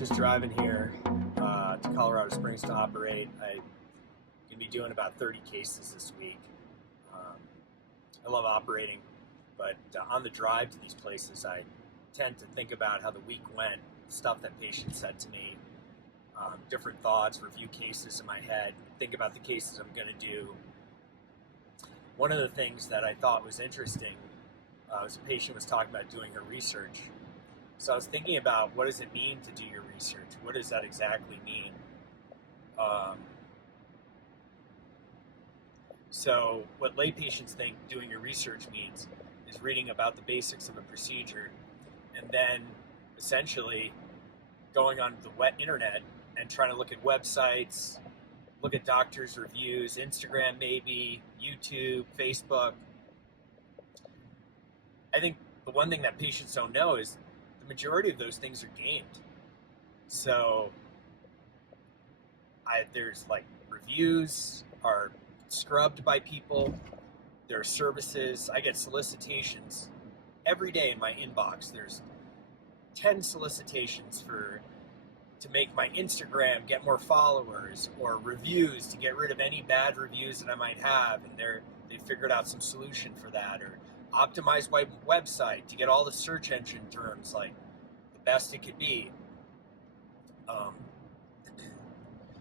Just driving here to Colorado Springs to operate. I'm going to be doing about 30 cases this week. I love operating, but on the drive to these places, I tend to think about how the week went, stuff that patients said to me, different thoughts, review cases in my head, think about the cases I'm going to do. One of the things that I thought was interesting was a patient was talking about doing her research. So I was thinking about, what does it mean to do your research? What does that exactly mean? So what lay patients think doing your research means is reading about the basics of a procedure and then essentially going on the wet internet and trying to look at websites, look at doctors' reviews, Instagram maybe, YouTube, Facebook. I think the one thing that patients don't know is the majority of those things are gamed. So there's like reviews are scrubbed by people. There are services. I get solicitations every day in my inbox. There's 10 solicitations to make my Instagram get more followers, or reviews to get rid of any bad reviews that I might have, and they figured out some solution for that, or optimize my website to get all the search engine terms like the best it could be.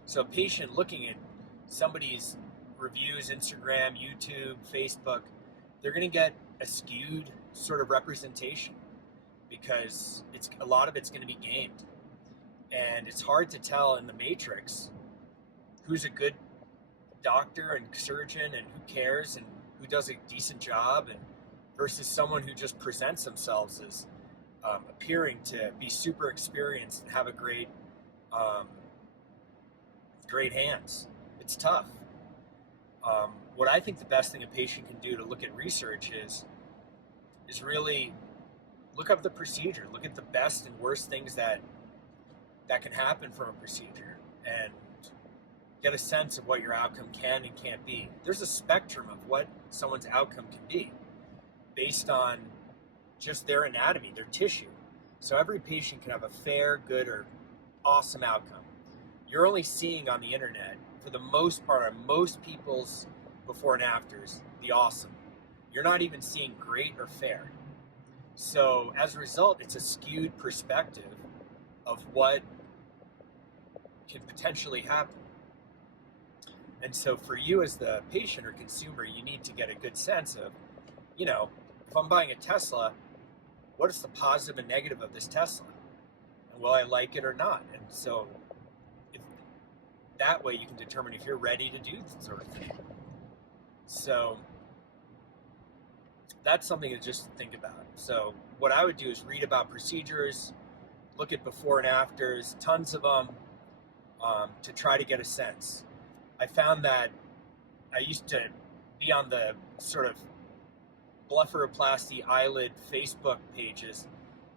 So a patient looking at somebody's reviews, Instagram, YouTube, Facebook, they're going to get a skewed sort of representation because a lot of it's going to be gamed. And it's hard to tell in the matrix who's a good doctor and surgeon and who cares and who does a decent job, and versus someone who just presents themselves as appearing to be super experienced and have a great hands. It's tough. What I think the best thing a patient can do to look at research is really look up the procedure, look at the best and worst things that can happen from a procedure, and get a sense of what your outcome can and can't be. There's a spectrum of what someone's outcome can be based on just their anatomy, their tissue. So every patient can have a fair, good, or awesome outcome. You're only seeing on the internet, for the most part, on most people's before and afters, the awesome. You're not even seeing great or fair. So as a result, it's a skewed perspective of what can potentially happen. And so for you as the patient or consumer, you need to get a good sense of, if I'm buying a Tesla, what is the positive and negative of this Tesla? And will I like it or not? And so that way you can determine if you're ready to do that sort of thing. So that's something to just think about. So what I would do is read about procedures, look at before and afters, tons of them, to try to get a sense. I found that I used to be on the sort of blepharoplasty eyelid Facebook pages.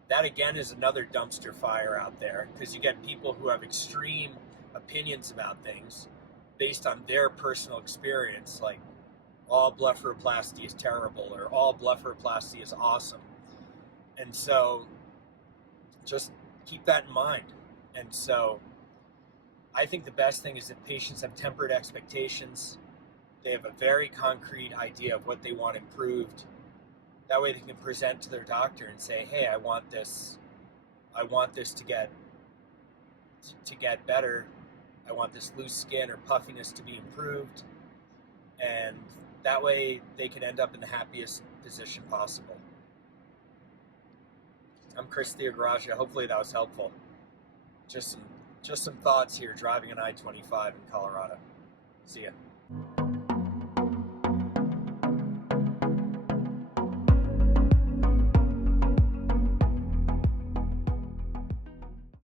That again is another dumpster fire out there, because you get people who have extreme opinions about things based on their personal experience, like all blepharoplasty is terrible or all blepharoplasty is awesome. And so just keep that in mind. And so I think the best thing is that patients have tempered expectations. They have a very concrete idea of what they want improved. That way they can present to their doctor and say, hey, I want this to get better. I want this loose skin or puffiness to be improved. And that way they can end up in the happiest position possible. I'm Chris Theogaraja. Hopefully that was helpful. Just some thoughts here driving on I-25 in Colorado. See ya.